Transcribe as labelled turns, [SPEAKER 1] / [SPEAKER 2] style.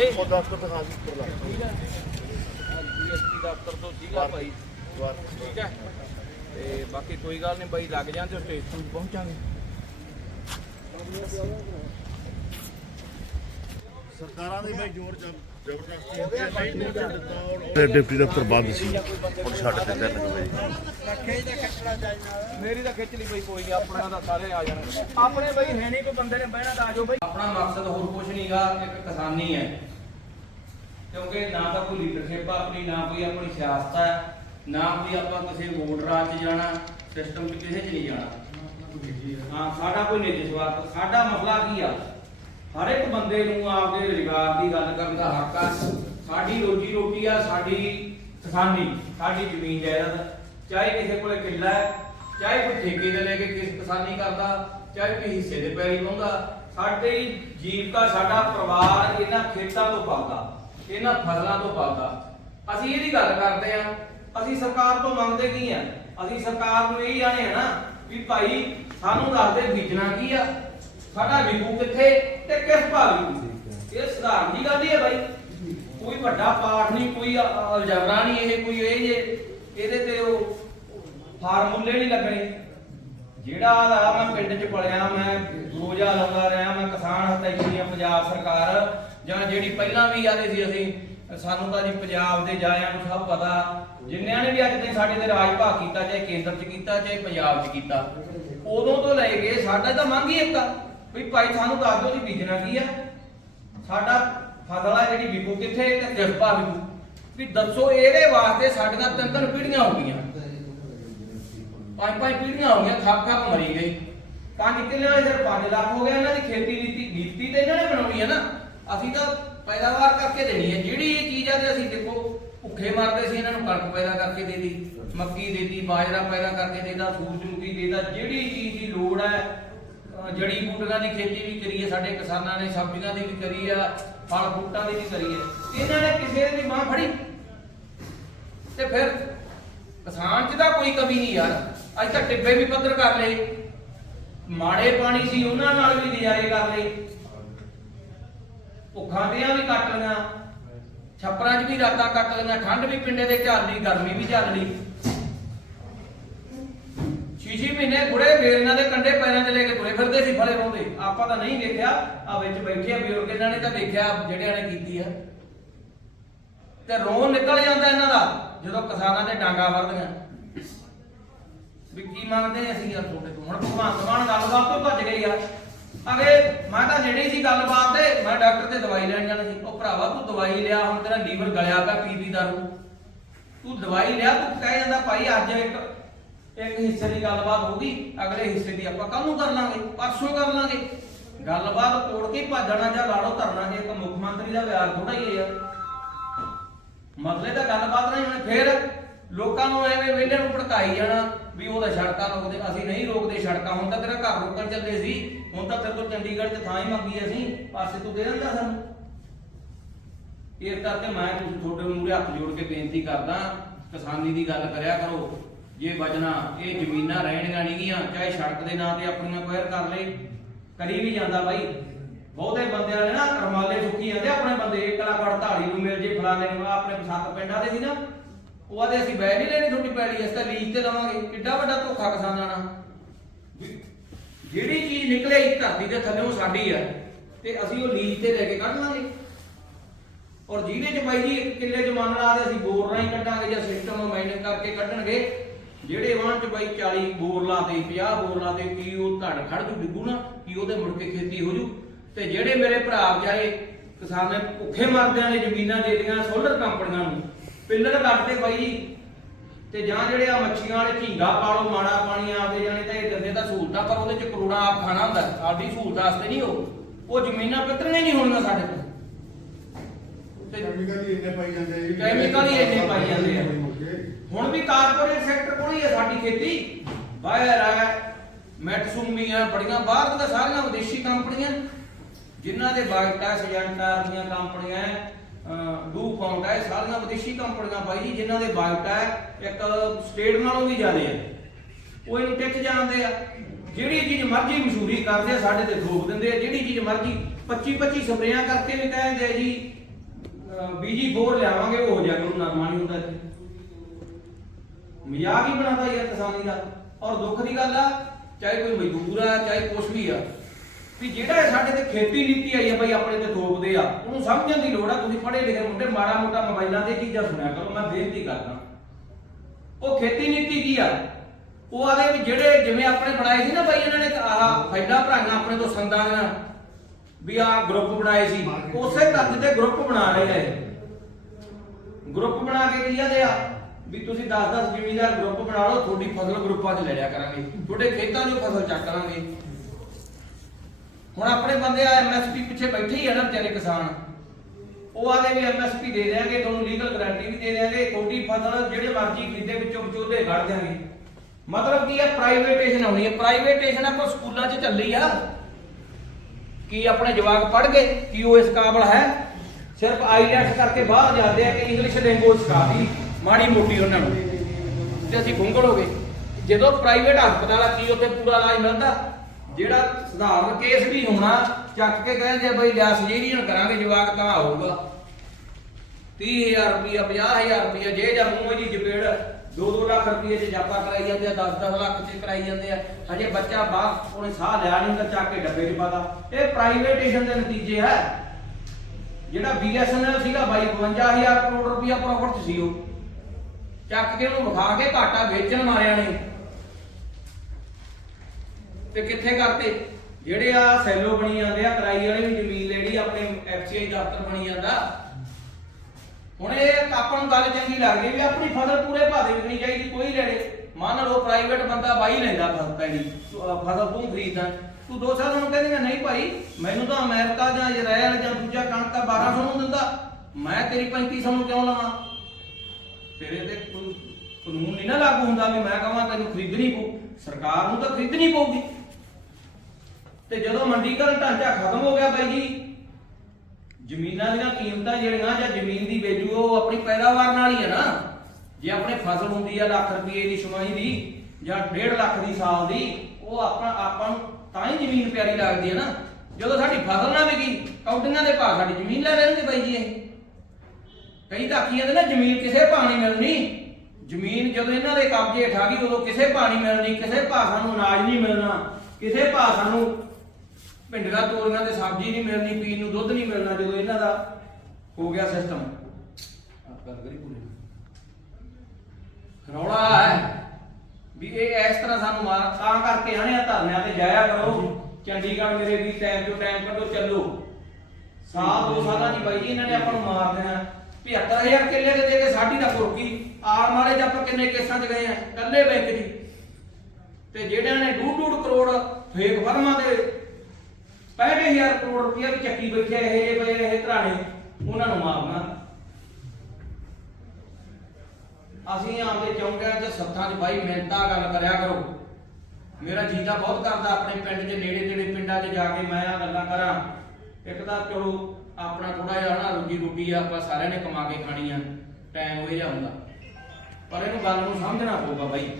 [SPEAKER 1] ਤੇ
[SPEAKER 2] ਉਹ ਦਫ਼ਤਰ
[SPEAKER 1] ਠੀਕ ਹੈ ਡੀਐਸਪੀ ਦਫ਼ਤਰ ਤੋਂ ਸੀਗਾ ਭਾਈ।
[SPEAKER 2] ਦੁਆਰ
[SPEAKER 1] ਠੀਕ ਹੈ ਤੇ ਬਾਕੀ ਕੋਈ ਗੱਲ ਨਹੀਂ ਬਾਈ ਲੱਗ ਜਾਂਦੇ ਸਟੇਸ਼ਨ ਪਹੁੰਚਾਂਗੇ।
[SPEAKER 2] ਸਰਕਾਰਾਂ ਦੇ ਬਈ ਜ਼ੋਰ ਚੱਲ ਤੇ ਡਿਪਟੀ ਦਫ਼ਤਰ ਬੰਦ ਸੀ। ਹੁਣ ਛੱਡ ਕੇ ਤਿੰਨ ਕੁ ਵਜੇ
[SPEAKER 1] ਮੇਰੀ ਤਾਂ ਖਿੱਚ ਲਈ ਬਈ ਕੋਈ ਨਹੀਂ ਆਪਣਾ ਤਾਂ ਸਾਰੇ ਆ ਜਾਣਗੇ ਆਪਣੇ ਬਈ ਹੈ ਨਹੀਂ ਕੋਈ ਬੰਦੇ ਨੇ ਬਹਿਣਾ ਤਾਂ ਆਜੋ ਬਈ।
[SPEAKER 3] ਆਪਣਾ ਮਕਸਦ ਹੋਰ ਕੁਝ ਨਹੀਂਗਾ ਇੱਕ ਕਿਸਾਨੀ ਹੈ। ਕਿਉਂਕਿ ਨਾ ਤਾਂ ਕੋਈ ਲੀਡਰਸ਼ਿਪ ਆਪਣੀ ਨਾ ਕੋਈ ਆਪਣੀ ਸਿਆਸਤ ਹੈ ਨਾ ਕੋਈ ਆਪਾਂ ਕਿਸੇ ਵੋਟ ਰਾਜ 'ਚ ਜਾਣਾ ਸਿਸਟਮ 'ਚ ਕਿਸੇ 'ਚ ਨਹੀਂ ਜਾਣਾ। ਹਾਂ ਸਾਡਾ ਕੋਈ ਨਿੱਜੀ ਸਵਾਰਥ ਸਾਡਾ ਮਸਲਾ ਕੀ ਆ? ਹਰ ਇੱਕ ਬੰਦੇ ਨੂੰ ਆਪਦੇ ਰੁਜ਼ਗਾਰ ਦੀ ਗੱਲ ਕਰਨ ਦਾ ਹੱਕ ਆ। ਸਾਡੀ ਰੋਜੀ ਰੋਟੀ ਆ, ਸਾਡੀ ਕਿਸਾਨੀ, ਸਾਡੀ ਜ਼ਮੀਨ ਜਾਇਦਾਦ। ਚਾਹੇ ਕਿਸੇ ਕੋਲੇ ਕਿੱਲਾ ਹੈ, ਚਾਹੇ ਕੋਈ ਠੇਕੇ ਤੇ ਲੈ ਕੇ ਕਿਸ ਕਿਸਾਨੀ ਕਰਦਾ, ਚਾਹੇ ਕੋਈ ਹਿੱਸੇ ਦੇ ਪੈਰੀ ਪਾਉਂਦਾ, ਸਾਡੀ ਜੀਵਕਾ ਸਾਡਾ ਪਰਿਵਾਰ ਇਹਨਾਂ ਖੇਤਾਂ ਤੋਂ ਪਾਉਂਦਾ ਇਹਨਾਂ ਫਸਲਾਂ ਤੋਂ ਪਾਉਂਦਾ ਅਸੀਂ ਇਹਦੀ ਗੱਲ ਕਰਦੇ ਆ ਅਸੀਂ ਸਰਕਾਰ ਤੋਂ ਮੰਗਦੇ ਕੀ ਆ ਅਸੀਂ ਸਰਕਾਰ ਨੂੰ ਇਹ ਆਣੇ ਆ ਨਾ ਵੀ ਭਾਈ, ਸਾਨੂੰ ਦੱਸ ਦੇ ਬੀਜਣਾ ਕੀ ਆ? ਸਾਡਾ ਵਿਕੂ ਕਿੱਥੇ? ਤੇ ਕਿਸ ਭਾਅ ਇਹ ਸਧਾਰਨ ਜੀ ਗੱਲ ਹੀ ਹੈ ਬਾਈ। ਕੋਈ ਵੱਡਾ ਪਾਠ ਨਹੀਂ, ਕੋਈ ਅਲਜਬਰਾ ਨਹੀਂ ਇਹ, ਕੋਈ ਇਹ ਜੇ। ਇਹਦੇ ਤੇ ਉਹ ਫਾਰਮੂਲੇ ਨਹੀਂ ਲੱਗਣੇ ਜਿਹੜਾ ਆ ਮੈਂ ਪਿੰਡ 'ਚ ਪਲਿਆ ਮੈਂ ਰੋਜ਼ਾ ਲਾਉਂਦਾ ਰਿਹਾ, ਮੈਂ ਕਿਸਾਨ ਹਤਾਈ ਪੰਜਾਬ ਸਰਕਾਰ। ਜਾਂ ਜਿਹੜੀ ਪਹਿਲਾਂ ਵੀ ਆਦੇ ਸੀ ਅਸੀਂ, ਸਾਨੂੰ ਤਾਂ ਜੀ ਪੰਜਾਬ ਦੇ ਜਾਇਆਂ ਨੂੰ ਸਭ ਪਤਾ। ਜਿੰਨਿਆਂ ਨੇ ਵੀ ਅੱਜ ਤਾਈਂ ਸਾਡੇ ਤੇ ਰਾਜ ਭਾਗ ਕੀਤਾ, ਚਾਹੇ ਕੇਂਦਰ 'ਚ ਕੀਤਾ, ਚਾਹੇ ਪੰਜਾਬ 'ਚ ਕੀਤਾ। ਉਦੋਂ ਤੋਂ ਲੈ ਕੇ ਸਾਡਾ ਤਾਂ ਮੰਗ ਹੀ ਇੱਕ ਆ। ਵੀ ਭਾਈ ਸਾਨੂੰ ਦੱਸ ਦਿਓ ਜੀ ਬੀਜਣਾ ਕੀ ਆ। ਸਾਡਾ ਫਸਲ ਆ ਜਿਹੜੀ ਵਿਕੂ ਕਿੱਥੇ ਤੇ ਕਿਸ ਭਾਅ ਵੀ ਦੱਸੋ ਇਹਦੇ ਵਾਸਤੇ ਸਾਡੀਆਂ ਤਿੰਨ ਤਿੰਨ ਪੀੜੀਆਂ ਹੋ ਗਈਆਂ। ਪੰਜ ਪੰਜ ਪੀੜ੍ਹੀਆਂ ਹੋ ਗਈਆਂ, ਖੱਪ ਖੱਪ ਮਰੀ ਗਈ। ਪੰਜ ਕਿੱਲਿਆਂ ਦੇ ਸਿਰ 5 ਲੱਖ ਹੋ ਗਿਆ ਇਹਨਾਂ ਦੀ ਖੇਤੀ ਨੀਤੀ ਨੀਤੀ ਤੇ ਇਹਨਾਂ ਨੇ ਬਣਾਉਣੀ ਹੈ ਨਾ। ਅਸੀਂ ਤਾਂ ਪੈਦਾਵਾਰ ਕਰਕੇ ਦੇਣੀ ਹੈ ਜਿਹੜੀ ਇਹ ਚੀਜ਼ ਆ ਤੇ ਅਸੀਂ ਦੇਖੋ, ਭੁੱਖੇ ਮਰਦੇ ਸੀ, ਇਹਨਾਂ ਨੂੰ ਕਣਕ ਪੈਦਾ ਕਰਕੇ ਦੇ ਦੀ ਮੱਕੀ ਦੇਤੀ, ਬਾਜਰਾ ਪੈਦਾ ਕਰਕੇ ਦੇਦਾ ਸੂਰਜਮੁਖੀ ਦੇਦਾ ਜਿਹੜੀ ਚੀਜ਼ ਦੀ ਲੋੜ ਹੈ ਜੜੀ ਬੂਟੀਆਂ ਦੀ ਖੇਤੀ ਵੀ ਕਰੀ ਹੈ ਸਾਡੇ ਕਿਸਾਨਾਂ ਨੇ ਸਬਜ਼ੀਆਂ ਦੀ ਵੀ ਕਰੀ ਆ, ਫਲ ਫਰੂਟਾਂ ਦੀ ਵੀ ਕਰੀ ਹੈ ਇਹਨਾਂ ਨੇ ਕਿਸੇ ਦੀ ਬਾਂਹ ਫੜੀ? ਤੇ ਫਿਰ ਕਿਸਾਨ 'ਚ ਤਾਂ ਕੋਈ ਕਮੀ ਨਹੀਂ ਯਾਰ। ਅੱਜ ਤਾਂ ਟਿੱਬੇ ਵੀ ਪੱਧਰ ਕਰ ਲਏ। ਮਾੜੇ ਪਾਣੀ ਸੀ, ਉਹਨਾਂ ਨਾਲ ਵੀ ਨਜ਼ਾਰੇ ਕਰ ਲਏ। ਭੁੱਖਾਂ ਦੀਆਂ ਵੀ ਕੱਟ ਲਈਆਂ। ਛੱਪਰਾਂ 'ਚ ਵੀ ਰਾਤਾਂ ਕੱਟ ਲਈਆਂ। ਠੰਡ ਵੀ ਪਿੰਡੇ ਦੇ ਝੱਲ ਲਈ, ਗਰਮੀ ਵੀ ਝੱਲ ਲਈ। ਛੀ ਛੇ ਮਹੀਨੇ ਬੁੜੇ ਬੇਰੀਆਂ ਦੇ ਕੰਡੇ ਪੈਰਾਂ 'ਚ ਲੈ ਕੇ ਤੁਰੇ ਫਲੇ ਰੋਂਦੇ ਆਪਾਂ ਤਾਂ ਨਹੀਂ ਵੇਖਿਆ ਆ ਵਿੱਚ ਬੈਠੇ ਆ ਬਜ਼ੁਰਗ, ਇਹਨਾਂ ਨੇ ਤਾਂ ਵੇਖਿਆ, ਜਿਹੜਿਆਂ ਨੇ ਕੀਤੀ ਆ। ਤੇ ਰੋਣ ਨਿਕਲ ਜਾਂਦਾ ਇਹਨਾਂ ਦਾ, ਜਦੋਂ ਕਿਸਾਨਾਂ ਦੇ ਡਾਂਗਾ ਵਰਦੀਆਂ ਵੀ ਕੀ ਮੰਗਦੇ ਅਸੀਂ ਯਾਰ ਤੁਹਾਡੇ ਤੋਂ? ਹੁਣ ਭਗਵਾਨ ਮਾਨ ਗੱਲਬਾਤ ਤੋਂ ਭੱਜ ਗਏ ਯਾਰ ਅਗੇ, ਮੈਂ ਤਾਂ ਨੇੜੇ ਸੀ ਗੱਲਬਾਤ ਤੇ, ਮੈਂ ਡਾਕਟਰ ਤੇ ਦਵਾਈ ਲੈਣ ਜਾਣਾ ਸੀ। ਉਹ ਭਰਾਵਾ, ਤੂੰ ਦਵਾਈ ਲਿਆ, ਹੁਣ ਤੇਰਾ ਲੀਵਰ ਗਲਿਆ ਪਿਆ ਪੀ ਪੀ ਦਾਰੂ ਤੂੰ ਦਵਾਈ ਲਿਆ, ਤੂੰ ਕਹਿ ਜਾਂਦਾ, ਭਾਈ ਅੱਜ ਇੱਕ ਇੱਕ ਹਿੱਸੇ ਦੀ ਗੱਲਬਾਤ ਹੋ ਗਈ, ਅਗਲੇ ਹਿੱਸੇ ਦੀ ਆਪਾਂ ਕੱਲ ਨੂੰ ਕਰ ਲਾਂਗੇ, ਪਰਸੋਂ ਕਰ ਲਾਂਗੇ। ਗੱਲਬਾਤ ਤੋੜ ਕੇ ਭੱਜਣਾ ਜਾਂ ਲਾੜੋ ਧਰਨਾ ਜੇ ਇੱਕ ਮੁੱਖ ਮੰਤਰੀ ਦਾ ਵਿਆਹ ਥੋੜਾ ਹੀ ਹੈ। ਮਸਲੇ ਤਾਂ ਗੱਲਬਾਤ ਨਹੀਂ ਹੋਣੀ, ਫਿਰ ਲੋਕਾਂ ਨੂੰ ਐਵੇਂ ਵਿਹਲੇ ਨੂੰ ਭੜਕਾਈ ਜਾਣਾ ਵੀ ਉਹਦਾ ਸੜਕਾਂ ਰੋਕਦੇ, ਅਸੀਂ ਨਹੀਂ ਰੋਕਦੇ ਸੜਕਾਂ, ਹੁਣ ਤਾਂ ਤੇਰਾ ਘਰ ਰੋਕਣ ਚੱਲੇ ਸੀ, ਹੁਣ ਤਾਂ ਤੇਰੇ ਤੋਂ ਚੰਡੀਗੜ੍ਹ 'ਚ ਥਾਂ ਹੀ ਮੰਗੀ ਅਸੀਂ, ਪਾਸੇ ਤੂੰ ਦੇ ਦਿੰਦਾ ਸਾਨੂੰ। ਇਸ ਕਰਕੇ ਮੈਂ ਤੁਹਾਡੇ ਮੂਹਰੇ ਹੱਥ ਜੋੜ ਕੇ ਬੇਨਤੀ ਕਰਦਾ, ਕਿਸਾਨੀ ਦੀ ਗੱਲ ਕਰਿਆ ਕਰੋ। ਜੇ ਬਜਣਾ ਇਹ ਜ਼ਮੀਨਾਂ ਰਹਿਣੀਆਂ ਨਹੀਂਗੀਆਂ, ਚਾਹੇ ਸੜਕ ਦੇ ਨਾਂ ਤੇ ਆਪਣੀਆਂ ਕੁਐਰ ਕਰ ਲਈ ਕਰੀ ਵੀ ਜਾਂਦਾ ਬਾਈ। ਬਹੁਤੇ ਬੰਦਿਆਂ ਨੇ ਨਾ ਰਮਾਲੇ ਸੁੱਕੀ ਜਾਂਦੇ, ਆਪਣੇ ਬੰਦੇ ਇੱਕ ਲੱਖ 48 ਨੂੰ ਮਿਲ ਜੇ, ਫਲਾਣੇ ਨੂੰ, ਆਹ ਆਪਣੇ ਸੱਤ ਪਿੰਡਾਂ ਦੇ ਸੀ ਨਾ, ਉਹ ਆਦੇ ਅਸੀਂ ਬੈ ਨਹੀਂ ਲੈਣੀ ਤੁਹਾਡੀ ਪੈਲੀ ਇਸ ਤਾਂ ਲੀਜ਼ ਤੇ ਲਵਾਂਗੇ। ਕਿੱਡਾ ਵੱਡਾ ਧੋਖਾ ਕਿਸਾਨਾਂ ਨਾਲ। ਜਿਹੜੀ ਚੀਜ਼ ਨਿਕਲੇ ਧਰਤੀ ਦੇ ਥੱਲੇ ਸਾਡੀ ਹੈ ਤੇ ਅਸੀਂ ਉਹ ਲੀਜ਼ ਤੇ ਲੈ ਕੇ ਕੱਢ ਲਾਂਗੇ। ਔਰ ਜਿਹਦੇ ਚ ਬਾਈ ਜੀ ਇੱਕ ਕਿੱਲੇ ਚ ਮੰਨ ਲਾ ਦੇ, ਅਸੀਂ ਬੋਰ ਰਾਹੀਂ ਕੱਢਾਂਗੇ ਜਾਂ ਸਿਸਟਮ ਮਾਈਨਿੰਗ ਕਰਕੇ ਕੱਢਣਗੇ ਜਿਹੜੇ ਵਾਹਨ ਚ ਬਾਈ 40 ਬੋਰ ਲਾਤੇ 50 ਬੋਰ ਲਾਤੇ ਕੀ ਉਹ ਧੜ ਖੜ ਜੂ ਡਿੱਗੂ ਨਾ ਕੀ ਉਹਦੇ ਮੁੜ ਕੇ ਖੇਤੀ ਹੋ ਜੂ? ਤੇ ਜਿਹੜੇ ਮੇਰੇ ਭਰਾ ਵਿਚਾਰੇ ਕਿਸਾਨ ਨੇ ਭੁੱਖੇ ਮਰਦਿਆਂ ਨੇ ਜ਼ਮੀਨਾਂ ਦੇ ਦਿੱਤੀਆਂ ਸੋਲਰ ਕੰਪਨੀਆਂ ਨੂੰ ਪਿੱਲਰ ਕੱਟਦੇ ਬਾਈ। ਤੇ ਜਾਂ ਜਿਹੜੇ ਆ ਮੱਛੀਆਂ ਵਾਲੇ ਝੀਂਗਾ ਪਾਲੋ ਮਾੜਾ ਪਾਣੀ ਆਪਦੇ ਜਾਣੇ ਤਾਂ ਇਹ ਦਿੰਦੇ ਤਾਂ ਸਹੂਲਤਾਂ ਪਰ ਉਹਦੇ ਚ ਕਰੋੜਾਂ ਆਪ ਖਾਣਾ ਹੁੰਦਾ ਸਾਡੀ ਸਹੂਲਤ ਵਾਸਤੇ ਨਹੀਂ ਉਹ। ਉਹ ਜ਼ਮੀਨਾਂ ਪਿੱਤਰੀਆਂ ਨਹੀਂ ਹੋਣੀਆਂ ਸਾਡੇ ਕੋਲ। ਤੇ
[SPEAKER 2] ਕੈਮੀਕਲ ਹੀ ਇੰਨੇ ਪਾਈ ਜਾਂਦੇ ਆ
[SPEAKER 3] ਕੈਮੀਕਲ ਹੀ ਇੰਨੇ ਪਾਈ ਜਾਂਦੇ ਆ। ਹੁਣ ਵੀ ਕਾਰਪੋਰੇਟ ਸੈਕਟਰ ਕੋਲ ਹੀ ਹੈ ਸਾਡੀ ਖੇਤੀ। ਬਾਹਰ ਹੈ ਮੈਟਸੂਮੀ ਬੜੀਆਂ, ਬਾਹਰ ਦੀਆਂ ਸਾਰੀਆਂ ਵਿਦੇਸ਼ੀ ਕੰਪਨੀਆਂ, ਜਿਨ੍ਹਾਂ ਦੇ ਬਾਇਟਾ ਸਜੈਂਟਾ ਦੀਆਂ ਕੰਪਨੀਆਂ ਡੂ ਫਾਉਂਡ ਹੈ ਸਾਰੀਆਂ ਵਿਦੇਸ਼ੀ ਕੰਪਨੀਆਂ ਬਾਈ ਜੀ, ਜਿਨ੍ਹਾਂ ਦੇ ਬਾਇਟਾ ਇੱਕ ਸਟੇਟ ਨਾਲੋਂ ਵੀ ਜ਼ਿਆਦਾ ਹੈ ਉਹ ਇਹਨੂੰ ਟਿਕ ਜਾਂਦੇ ਆ। ਜਿਹੜੀ ਚੀਜ਼ ਮਰਜ਼ੀ ਮਸ਼ਹੂਰੀ ਕਰਦੇ ਆ, ਸਾਡੇ ਤੇ ਥੋਪ ਦਿੰਦੇ ਆ। ਜਿਹੜੀ ਚੀਜ਼ ਮਰਜ਼ੀ 25 25 ਸਪਰੇਆਂ ਕਰਕੇ ਵੀ ਕਹਿੰਦੇ ਆ ਜੀ ਬੀਜੀ 4 ਲਿਆਵਾਂਗੇ, ਉਹ ਹੋ ਜਾ ਕਰੂ ਨਰਮਾ ਨਹੀਂ ਹੁੰਦਾ ਇੱਥੇ। ਮਜ਼ਾਕ ਹੀ ਬਣਾਦਾ ਯਾਰ ਕਿਸਾਨੀ ਦਾ। ਔਰ ਦੁੱਖ ਦੀ ਗੱਲ ਆ, ਚਾਹੇ ਕੋਈ ਮਜ਼ਦੂਰ ਆ, ਚਾਹੇ ਕੁਛ ਵੀ ਆ, ਵੀ ਜਿਹੜਾ ਇਹ ਸਾਡੇ ਤੇ ਖੇਤੀ ਨੀਤੀ ਆਈ ਆ ਬਈ ਆਪਣੇ ਤੇ ਥੋਪਦੇ ਆ, ਉਹਨੂੰ ਸਮਝਣ ਦੀ ਲੋੜ ਆ। ਤੁਸੀਂ ਪੜ੍ਹੇ ਲਿਖੇ ਮੁੰਡੇ ਮਾੜਾ ਮੋਟਾ ਮੋਬਾਈਲਾਂ ਤੇ ਚੀਜ਼ਾਂ ਸੁਣਿਆ ਕਰੋ, ਮੈਂ ਬੇਨਤੀ ਕਰਦਾ। ਉਹ ਖੇਤੀ ਨੀਤੀ ਕੀ ਆ? ਉਹ ਆਦੇ ਵੀ ਜਿਹੜੇ ਜਿਵੇਂ ਆਪਣੇ ਬਣਾਏ ਸੀ ਨਾ ਬਈ ਇਹਨਾਂ ਨੇ ਆਹ ਫਾਈਲਾਂ ਭਰਾਈਆਂ ਆਪਣੇ ਤੋਂ ਸੰਦਾਂ ਦੀਆਂ, ਵੀ ਆਹ ਗਰੁੱਪ ਬਣਾਏ ਸੀ। ਉਸੇ ਤਰ੍ਹਾਂ ਤੇ ਗਰੁੱਪ ਬਣਾ ਰਹੇ ਆ ਗਰੁੱਪ ਬਣਾ ਕੇ ਕੀ ਆਦੇ ਆ? ਵੀ ਤੁਸੀਂ 10-10 ਜ਼ਿਮੀਂਦਾਰ ਗਰੁੱਪ ਬਣਾ ਲਓ, ਤੁਹਾਡੀ ਫਸਲ ਗਰੁੱਪਾਂ 'ਚ ਲੈ ਲਿਆ ਕਰਾਂਗੇ। ਤੁਹਾਡੇ ਖੇਤਾਂ 'ਚੋਂ ਫਸਲ ਚੱਕ ਲਾਂਗੇ। ਹੁਣ ਆਪਣੇ ਬੰਦੇ ਆ ਐਮਐਸਪੀ ਪਿੱਛੇ ਬੈਠੇ ਹੀ ਆ ਨਾ ਵਿਚਾਰੇ ਕਿਸਾਨ। ਉਹ ਆਦੇ ਵੀ ਐਮਐਸਪੀ ਦੇ ਦੇਾਂਗੇ ਤੁਹਾਨੂੰ ਲੀਗਲ ਗਾਰੰਟੀ ਵੀ ਦੇ ਦੇਾਂਗੇ ਤੁਹਾਡੀ ਫਸਲ ਜਿਹੜੇ ਮਰਜ਼ੀ ਖਰੀਦੇ, ਵਿੱਚੋਂ ਵਿਚੋਲੇ ਕੱਢ ਦਿਆਂਗੇ। ਮਤਲਬ ਕੀ ਹੈ ਪ੍ਰਾਈਵੇਟੇਸ਼ਨ ਆਉਣੀ ਹੈ ਪ੍ਰਾਈਵੇਟੇਸ਼ਨ ਆਪਾਂ ਸਕੂਲਾਂ 'ਚ ਚੱਲੀ ਆ। ਕੀ ਆਪਣੇ ਜਵਾਕ ਪੜ੍ਹ ਗਏ? ਕੀ ਉਹ ਇਸ ਕਾਬਲ ਹੈ? ਸਿਰਫ ਆਈਲੈਟਸ ਕਰਕੇ ਬਾਹਰ ਜਾਂਦੇ ਆ ਕਿ ਇੰਗਲਿਸ਼ ਲੈਂਗੁਏਜ ਸਿਖਾਤੀ ਮਾੜੀ ਮੋਟੀ ਉਹਨਾਂ ਨੂੰ। ਤੇ ਅਸੀਂ ਗੁੰਗਲ ਹੋ ਗਏ। ਜਦੋਂ ਪ੍ਰਾਈਵੇਟ ਹਸਪਤਾਲ ਆ ਕੀ ਉੱਥੇ ਪੂਰਾ ਇਲਾਜ ਮਿਲਦਾ? ਜਿਹੜਾ ਸਧਾਰਨ ਕੇਸ ਵੀ ਹੋਣਾ ਚੱਕ ਕੇ ਕਹਿੰਦੇ ਬਈ ਲਿਆ ਸਰਜਰੀਆਂ ਕਰਾਂਗੇ ਜਵਾਕ ਤਾਂ ਆਊਗਾ 30000 ਰੁਪਇਆ 50000 ਰੁਪਇਆ ਜੇ ਜਾਂ ਮੂੰਹ ਦੀ ਜਪੇੜ 2-2 ਲੱਖ ਰੁਪਏ ਚ ਜਾਪਾ ਕਰਾਈ ਜਾਂਦੇ ਆ 10-10 ਲੱਖ ਚ ਕਰਾਈ ਜਾਂਦੇ ਆ। ਹਜੇ ਬੱਚਾ ਬਾਹਰ ਉਹਨੇ ਸਾਹ ਲਿਆ ਨਹੀਂ ਹੁੰਦਾ ਚੱਕ ਕੇ ਡੱਬੇ 'ਚ ਪਾਦਾ ਇਹ ਪ੍ਰਾਈਵੇਟੇਸ਼ਨ ਦੇ ਨਤੀਜੇ ਹੈ। ਜਿਹੜਾ BSNL ਸੀਗਾ ਬਾਈ 52000 ਕਰੋੜ ਰੁਪਇਆ ਪ੍ਰੋਫਿਟ ਸੀ ਉਹ। ਚੱਕ ਕੇ ਉਹਨੂੰ ਵਿਖਾ ਕੇ ਘਾਟਾ ਵੇਚਣ ਮਾਰਿਆ ਨੇ। ਤੇ ਕਿੱਥੇ ਕਰਤੇ? ਜਿਹੜੇ ਆ ਸੈਲੋ ਬਣੀ ਜਾਂਦੇ ਆ ਕਰਾਈ ਵਾਲੇ ਵੀ ਜ਼ਮੀਨ ਲੈਣੀ ਆਪਣੇ ਐਫਸੀਆਈ ਦਫ਼ਤਰ ਬਣੀ ਜਾਂਦਾ। ਹੁਣ ਇਹ ਆਪਾਂ ਨੂੰ ਗੱਲ ਚੰਗੀ ਲੱਗਦੀ ਵੀ ਆਪਣੀ ਫਸਲ ਪੂਰੇ ਭਾਅ ਦੇ ਵਿਕਣੀ ਚਾਹੀਦੀ ਕੋਈ ਲੈਣੇ ਮੰਨ ਲਓ ਪ੍ਰਾਈਵੇਟ ਬੰਦਾ ਬਾਈ ਲੈਂਦਾ ਫਸਲ ਪੈਣੀ ਤੂੰ, ਅਹ, ਫਸਲ ਤੂੰ ਖਰੀਦਦਾ ਤੂੰ ਦੋ ਸਾਲ ਨੂੰ ਕਹਿੰਦੇ ਨਹੀਂ ਭਾਈ ਮੈਨੂੰ ਤਾਂ ਅਮਰੀਕਾ ਜਾਂ ਇਜ਼ਰਾਈਲ ਜਾਂ ਦੂਜਾ ਕਣਕ ਤਾਂ 1200 ਨੂੰ ਦਿੰਦਾ। ਮੈਂ ਤੇਰੀ 3500 ਨੂੰ ਕਿਉਂ ਲਵਾਂ? ਤੇਰੇ ਤੇ ਕੋਈ ਕਾਨੂੰਨ ਨਹੀਂ ਨਾ ਲਾਗੂ ਹੁੰਦਾ ਵੀ ਮੈਂ ਕਹਾਂ ਤੈਨੂੰ ਖਰੀਦਣੀ ਪਊ। ਸਰਕਾਰ ਨੂੰ ਤਾਂ ਖਰੀਦਣੀ ਪਊਗੀ। ਤੇ ਜਦੋਂ ਮੰਡੀਕਰਨ ਢਾਂਚਾ ਖਤਮ ਹੋ ਗਿਆ ਬਾਈ ਜੀ, ਜ਼ਮੀਨਾਂ ਦੀਆਂ ਕੀਮਤਾਂ ਜਿਹੜੀਆਂ ਜਾਂ ਜ਼ਮੀਨ ਦੀ ਵੈਲਿਊ ਉਹ ਆਪਣੀ ਪੈਦਾਵਾਰ ਨਾਲ ਹੀ ਹੈ ਨਾ। ਜੇ ਆਪਣੇ ਫਸਲ ਹੁੰਦੀ ਆ ਲੱਖ ਰੁਪਏ ਦੀ ਛਮਾਈ ਦੀ ਜਾਂ 1.5 ਲੱਖ ਦੀ ਸਾਲ ਦੀ, ਉਹ ਆਪਾਂ ਆਪਾਂ ਨੂੰ ਤਾਂ ਹੀ ਜ਼ਮੀਨ ਪਿਆਰੀ ਲੱਗਦੀ ਹੈ ਨਾ। ਜਦੋਂ ਸਾਡੀ ਫਸਲ ਨਾ ਵਿਕੀ, ਕੌਡੀਆਂ ਦੇ ਭਾਅ ਸਾਡੀ ਜ਼ਮੀਨ ਲੈ ਲੈਣਗੇ ਬਾਈ ਜੀ ਇਹ। ਕਈ ਤਾਂ ਆਖੀ ਜਾਂਦੇ ਨਾ ਜ਼ਮੀਨ ਕਿਸੇ ਨਹੀਂ ਮਿਲਣੀ। ਜ਼ਮੀਨ ਜਦੋਂ ਇਹਨਾਂ ਦੇ ਕਬਜ਼ੇ ਆ ਗਈ ਉਦੋਂ ਕਿਸੇ ਨਹੀਂ ਮਿਲਣੀ ਕਿਸੇ ਭਾਅ ਸਾਨੂੰ ਅਨਾਜ ਨਹੀਂ ਮਿਲਣਾ ਕਿਸੇ ਭਾਅ ਸਾਨੂੰ ਭਿੰਡੀਆਂ ਤੋਰੀਆਂ ਤੇ ਸਬਜ਼ੀ ਨਹੀਂ ਮਿਲਣੀ ਪੀਣ ਨੂੰ ਦੁੱਧ ਨਹੀਂ ਮਿਲਣਾ ਜਦੋਂ ਇਹਨਾਂ ਦਾ ਹੋ ਗਿਆ ਸਿਸਟਮ ਗੱਲ ਕਰੀ ਪੂਰੀ। ਰੌਲਾ ਹੈ ਵੀ ਇਹ ਇਸ ਤਰ੍ਹਾਂ ਸਾਨੂੰ ਮਾਰ ਤਾਂ ਕਰਕੇ ਆਣੇ ਆ ਧਰਨਿਆਂ ਤੇ ਜਾਇਆ ਕਰੋ। ਚੰਡੀਗੜ੍ਹ ਮੇਰੇ ਵੀ ਟਾਈਮ ਤੋਂ ਟਾਈਮ ਕੱਢੋ ਚੱਲੋ। ਸਾਲ ਦੋ ਸਾਲਾਂ ਦੀ ਬਾਈ ਜੀ ਇਹਨਾਂ ਨੇ ਆਪਾਂ ਨੂੰ ਮਾਰ ਦੇਣਾ। 75000 ਕਿੱਲੇ ਦੇ ਦੇ ਕੇ ਸਾਡੀ ਦਾ ਕੁਰਕੀ ਆਰ ਮਾਰੇ ਚ ਆਪਾਂ ਕਿੰਨੇ ਕੇਸਾਂ 'ਚ ਗਏ ਆ? ਕੱਲੇ ਬੈਂਕ ਦੀ ਤੇ ਜਿਹੜਿਆਂ ਨੇ ਡੂਢ ਡੂਢ ਕਰੋੜ ਫੇਕ ਫਰਮਾਂ ਦੇ 65000 ਕਰੋੜ ਰੁਪਇਆ ਵੀ ਚੱਕੀ ਬੈਠੇ ਇਹ ਪਏ ਇਹ ਘਰਾਣੇ, ਉਹਨਾਂ ਨੂੰ ਮਾਰਨਾ। ਅਸੀਂ ਆਪਦੇ ਚੌਂਕਿਆਂ 'ਚ ਸੱਥਾਂ 'ਚ ਬਾਈ ਮਿਹਨਤਾਂ ਗੱਲ ਕਰਿਆ ਕਰੋ। ਮੇਰਾ ਜੀ ਤਾਂ ਬਹੁਤ ਕਰਦਾ, ਆਪਣੇ ਪਿੰਡ 'ਚ ਨੇੜੇ ਨੇੜੇ ਪਿੰਡਾਂ 'ਚ ਜਾ ਕੇ ਮੈਂ ਆ ਗੱਲਾਂ ਕਰਾਂ। ਇੱਕ ਤਾਂ ਚਲੋ ਆਪਣਾ ਥੋੜਾ ਜਿਹਾ ਨਾ ਰੋਜੀ ਰੋਟੀ ਆ, ਆਪਾਂ ਸਾਰਿਆਂ ਨੇ ਕਮਾ ਕੇ ਖਾਣੀ ਆ ਟਾਈਮ ਉਹ ਜਿਹਾ ਹੁੰਦਾ ਪਰ ਇਹਨੂੰ ਗੱਲ ਨੂੰ ਸਮਝਣਾ ਪਊਗਾ ਬਾਈ।